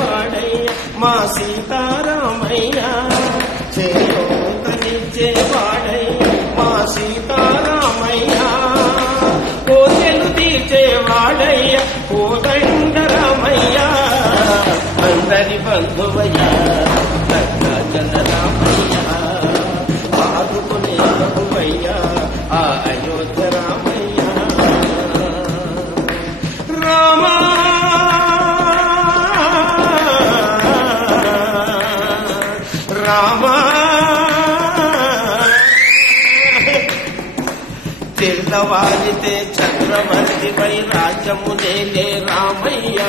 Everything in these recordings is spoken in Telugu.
వాడయ్య మా సీతారామయ్య చేయూతనిచ్చే వాడయ్య మా సీతారామయ్య కోర్కెలు తీర్చే వాడయ్య కోదండరామయ్య అందరి బంధువయ్య భద్రాచలరామయ్య ఆదుకునే ప్రభువయ్య ఆ అయోధ్య రామయ్య రామ రామ తెల్లవారితే చక్రవర్తిపై రాజ్యమునేలే రామయ్య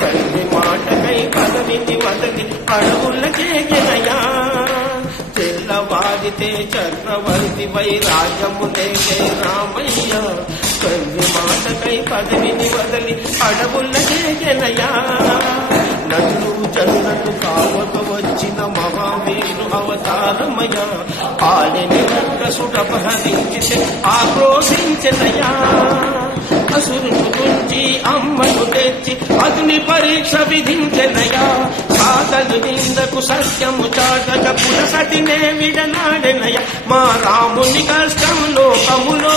తండ్రి మాటకై పదవిని వదలి అడవులకే గెలయా తెల్లవారితే చక్రవర్తిపై రాజ్యమునేలే రామయ్య తండ్రి మాటకై పదవిని వదలి అడవులకే గెలయా నన్ను జన్మను కావక వచ్చిన మహావీరు అవతారమయ ఆలిని సుడపహరించితే ఆక్రోశించనయా అసురును గుంచి అమ్మను తెచ్చి అగ్ని పరీక్ష విధించనయా సాధలు నిందకు సత్యము చాటక పులసటినే విడనాడెనయ మా రాముని కష్టం లోకములో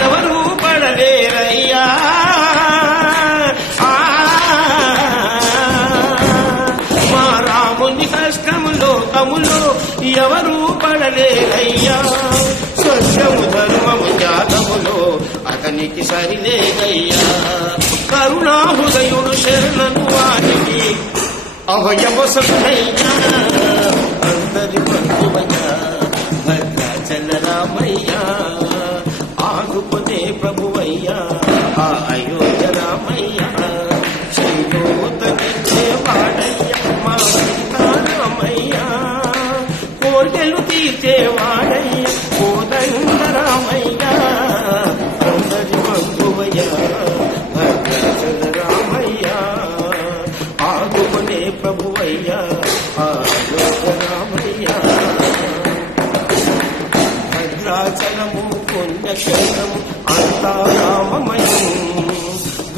ఎవరూ పడలేరయ్యా మా రాముని కష్టము లోకములో ఎవరూ పడలేరయ్యా సత్యము ధర్మము జాతములో అతనికి సరిలేదయ్యా కరుణాహృదయుడు శరణను వారికి అభయవసయ్యా అందరి బంధువయ్య భద్రాచలరామయ్య ఆదుకునే ప్రభువయ్య ఆ అయోధ్య రామయ్య చేయూతనిచ్చే వాడయ్య మా సీతారామయ్య కోర్కెలు తీర్చే వాడయ్య కోదండరామయ్య అందరి బంధువయ్య భద్రాచలరామయ్య ఆదుకునే ప్రభువయ్య అయోధ్య రామయ్య భద్రాచలము పుణ్యక్షేత్రము అంతా రామమయం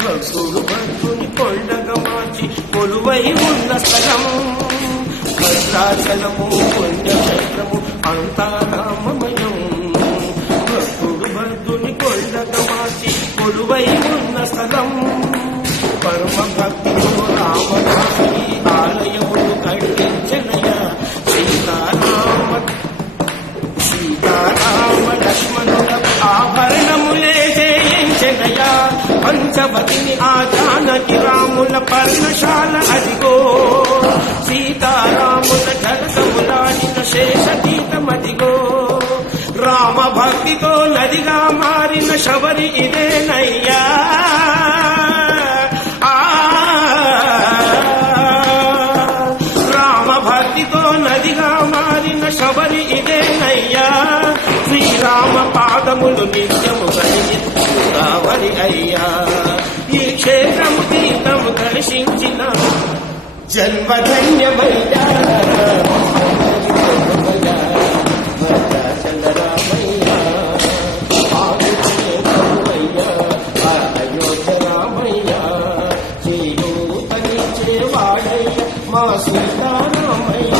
భక్తుడు భక్తుని కొండగా మార్చి కొలువై ఉన్న స్థలం భద్రాచలము పుణ్యక్షేత్రము అంతా రామమయం భక్తుడు భక్తుని కొండగా మార్చి కొలువై ఉన్న స్థలం పరమ భక్తితో రామదాసి ఆలయములు కట్టించనయ సీతారామ లక్ష్మణుల ఆభరణములే చేయించనయ పంచవతిని ఆ జానకి రాముల పర్ణశాల అదిగో సీతారాముల జగతములాడిన శేషగీతమదిగో రామ భక్తితో నదిగా మారిన శబరి ఇదేనయ్యా రామ భక్తితో నదిగా మారిన శబరి ఇదేనయ్యా శ్రీరామ పాదములు నిత్యము కలిగి గోదావరి అయ్యా ఈ క్షేత్రము తీర్థము దర్శించిన జన్మధన్యమయ్యా భద్రాచలరామయ్య ఆదుకునే ప్రభువయ్య ఆ అయోధ్య రామయ్య చేయూతనిచ్చే వాడయ్య మా సీతారామయ్య